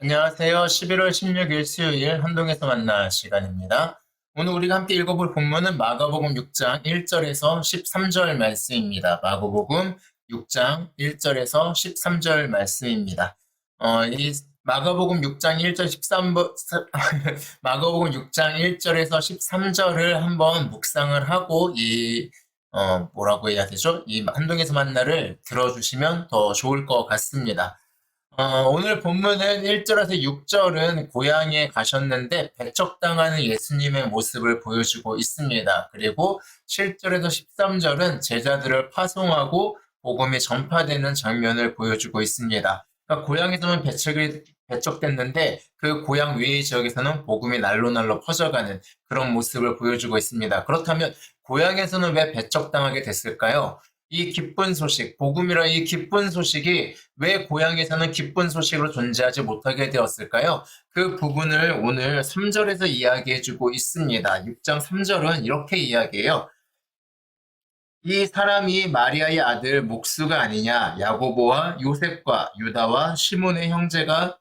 안녕하세요. 11월 16일 수요일 한동에서 만날 시간입니다. 오늘 우리가 함께 읽어볼 본문은 마가복음 6장 1절에서 13절 말씀입니다. 마가복음 6장 1절에서 13절 말씀입니다. 이 마가복음 6장 1절 13번 마가복음 6장 1절에서 13절을 한번 묵상을 하고 뭐라고 해야 되죠? 이 한동에서 만날을 들어주시면 더 좋을 것 같습니다. 오늘 본문은 1절에서 6절은 고향에 가셨는데 배척당하는 예수님의 모습을 보여주고 있습니다. 그리고 7절에서 13절은 제자들을 파송하고 복음이 전파되는 장면을 보여주고 있습니다. 그러니까 고향에서는 배척됐는데 그 고향 외의 지역에서는 복음이 날로날로 퍼져가는 그런 모습을 보여주고 있습니다. 그렇다면 고향에서는 왜 배척당하게 됐을까요? 이 기쁜 소식, 복음이라 이 기쁜 소식이 왜 고향에서는 기쁜 소식으로 존재하지 못하게 되었을까요? 그 부분을 오늘 3절에서 이야기해주고 있습니다. 6장 3절은 이렇게 이야기해요. 이 사람이 마리아의 아들 목수가 아니냐, 야고보와 요셉과 유다와 시몬의 형제가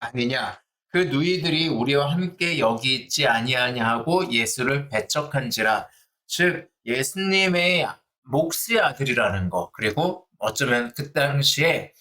아니냐, 그 누이들이 우리와 함께 여기 있지 아니하냐 하고 예수를 배척한지라. 즉 예수님의 목수의 아들이라는 거, 그리고 어쩌면 그 당시에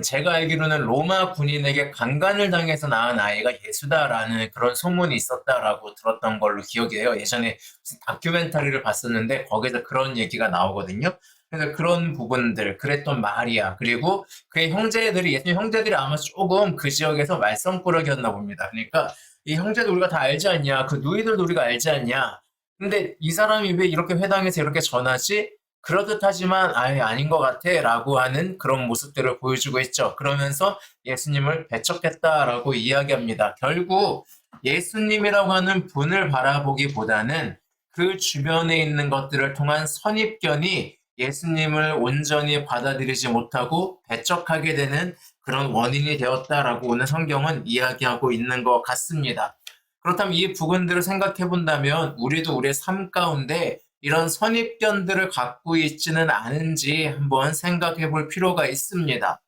제가 알기로는 로마 군인에게 강간을 당해서 낳은 아이가 예수다라는 그런 소문이 있었다라고 들었던 걸로 기억이 해요. 예전에 무슨 다큐멘터리를 봤었는데 거기서 그런 얘기가 나오거든요. 그래서 그런 부분들, 그랬던 마리아, 그리고 그의 형제들이, 예수님 형제들이 아마 조금 그 지역에서 말썽꾸러기였나 봅니다. 그러니까 이 형제들 우리가 다 알지 않냐, 그 누이들도 우리가 알지 않냐. 근데 이 사람이 왜 이렇게 회당에서 이렇게 전하지? 그러듯하지만 아예 아닌 것 같아 라고 하는 그런 모습들을 보여주고 있죠. 그러면서 예수님을 배척했다라고 이야기합니다. 결국 예수님이라고 하는 분을 바라보기보다는 그 주변에 있는 것들을 통한 선입견이 예수님을 온전히 받아들이지 못하고 배척하게 되는 그런 원인이 되었다라고 오늘 성경은 이야기하고 있는 것 같습니다. 그렇다면 이 부분들을 생각해 본다면 우리도 우리의 삶 가운데 이런 선입견들을 갖고 있지는 않은지 한번 생각해 볼 필요가 있습니다.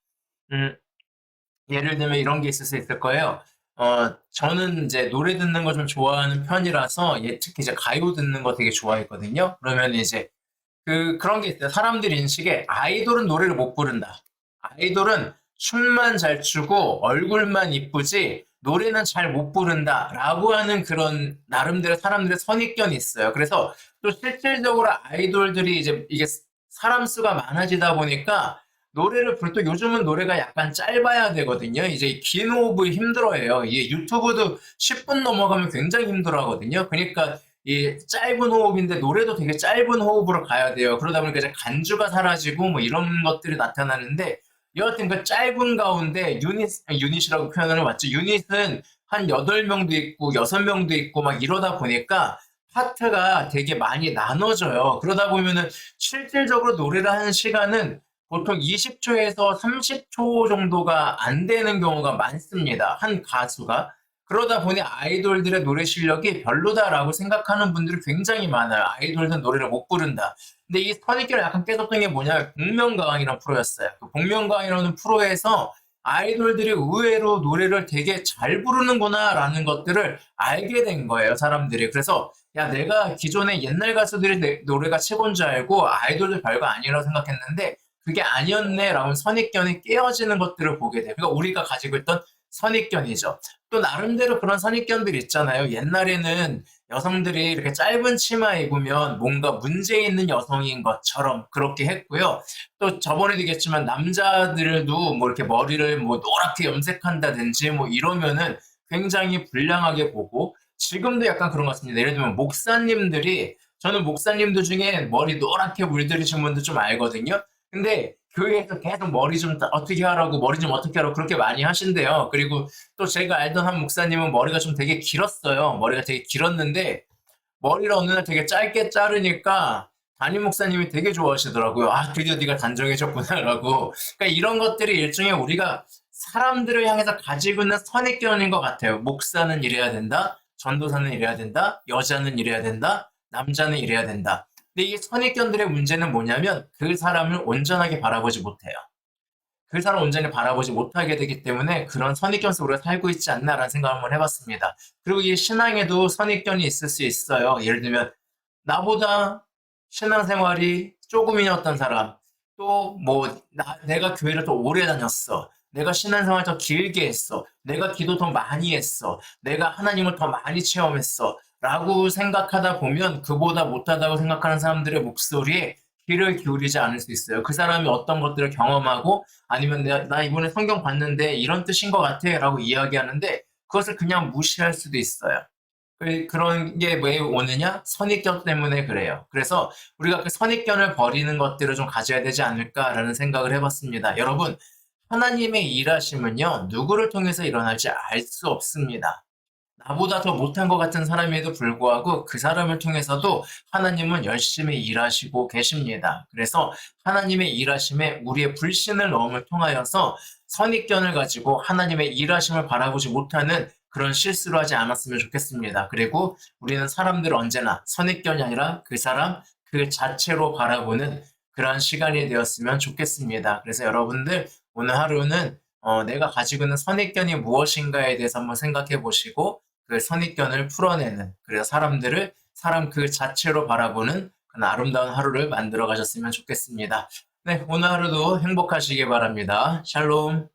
음, 예를 들면 이런 게 있을 수 있을 거예요. 저는 이제 노래 듣는 거 좀 좋아하는 편이라서, 특히 이제 가요 듣는 거 되게 좋아했거든요. 그러면 이제 그런 게 있어요. 사람들 인식에 아이돌은 노래를 못 부른다. 아이돌은 춤만 잘 추고 얼굴만 이쁘지 노래는 잘 못 부른다. 라고 하는 그런 나름대로 사람들의 선입견이 있어요. 그래서 또 실질적으로 아이돌들이 이제 이게 사람 수가 많아지다 보니까 노래를 부를 때 요즘은 노래가 약간 짧아야 되거든요. 이제 긴 호흡이 힘들어해요. 이게 유튜브도 10분 넘어가면 굉장히 힘들어 하거든요. 그러니까 이 짧은 호흡인데 노래도 되게 짧은 호흡으로 가야 돼요. 그러다 보니까 이제 간주가 사라지고 뭐 이런 것들이 나타나는데 여하튼 그 짧은 가운데 유닛이라고 표현을 맞죠. 유닛은 한 8명도 있고 6명도 있고 막 이러다 보니까 파트가 되게 많이 나눠져요. 그러다 보면은 실질적으로 노래를 하는 시간은 보통 20초에서 30초 정도가 안 되는 경우가 많습니다. 한 가수가. 그러다 보니 아이돌들의 노래 실력이 별로다라고 생각하는 분들이 굉장히 많아요. 아이돌들은 노래를 못 부른다. 근데 이 선입견을 약간 깨졌던 게 뭐냐면 복면가왕이라는 프로였어요. 그 복면가왕이라는 프로에서 아이돌들이 의외로 노래를 되게 잘 부르는구나라는 것들을 알게 된 거예요, 사람들이. 그래서 야, 내가 기존에 옛날 가수들의 노래가 최고인 줄 알고 아이돌들 별거 아니라고 생각했는데 그게 아니었네라는 선입견이 깨어지는 것들을 보게 돼요. 그러니까 우리가 가지고 있던 선입견이죠. 또 나름대로 그런 선입견들 있잖아요. 옛날에는 여성들이 이렇게 짧은 치마 입으면 뭔가 문제 있는 여성인 것처럼 그렇게 했고요. 또 저번에도 얘기했지만 남자들도 뭐 이렇게 머리를 뭐 노랗게 염색한다든지 뭐 이러면은 굉장히 불량하게 보고 지금도 약간 그런 것 같습니다. 예를 들면 목사님들이 저는 목사님들 중에 머리 노랗게 물들이신 분들 좀 알거든요. 근데 교회에서 계속 머리 좀 어떻게 하라고 머리 좀 어떻게 하라고 그렇게 많이 하신대요. 그리고 또 제가 알던 한 목사님은 머리가 좀 되게 길었어요. 머리가 되게 길었는데 머리를 어느 날 되게 짧게 자르니까 담임 목사님이 되게 좋아하시더라고요. 아, 드디어 네가 단정해졌구나라고. 그러니까 이런 것들이 일종의 우리가 사람들을 향해서 가지고 있는 선입견인 것 같아요. 목사는 이래야 된다. 전도사는 이래야 된다. 여자는 이래야 된다. 남자는 이래야 된다. 근데 이 선입견들의 문제는 뭐냐면 그 사람을 온전하게 바라보지 못해요. 그 사람 온전히 바라보지 못하게 되기 때문에 그런 선입견 속으로 살고 있지 않나라는 생각을 한번 해봤습니다. 그리고 이 신앙에도 선입견이 있을 수 있어요. 예를 들면 나보다 신앙생활이 조금이었던 사람, 또 뭐 내가 교회를 더 오래 다녔어. 내가 신앙생활 더 길게 했어. 내가 기도 더 많이 했어. 내가 하나님을 더 많이 체험했어. 라고 생각하다 보면 그보다 못하다고 생각하는 사람들의 목소리에 귀를 기울이지 않을 수 있어요. 그 사람이 어떤 것들을 경험하고 아니면 나 이번에 성경 봤는데 이런 뜻인 것 같아 라고 이야기하는데 그것을 그냥 무시할 수도 있어요. 그런 게 왜 오느냐? 선입견 때문에 그래요. 그래서 우리가 그 선입견을 버리는 것들을 좀 가져야 되지 않을까라는 생각을 해봤습니다. 여러분, 하나님의 일하심은요, 누구를 통해서 일어날지 알 수 없습니다. 나보다 더 못한 것 같은 사람에도 불구하고 그 사람을 통해서도 하나님은 열심히 일하시고 계십니다. 그래서 하나님의 일하심에 우리의 불신을 넣음을 통하여서 선입견을 가지고 하나님의 일하심을 바라보지 못하는 그런 실수를 하지 않았으면 좋겠습니다. 그리고 우리는 사람들을 언제나 선입견이 아니라 그 사람 그 자체로 바라보는 그런 시간이 되었으면 좋겠습니다. 그래서 여러분들 오늘 하루는 내가 가지고 있는 선입견이 무엇인가에 대해서 한번 생각해 보시고 그 선입견을 풀어내는, 그래서 사람들을 사람 그 자체로 바라보는 그런 아름다운 하루를 만들어 가셨으면 좋겠습니다. 네, 오늘 하루도 행복하시기 바랍니다. 샬롬.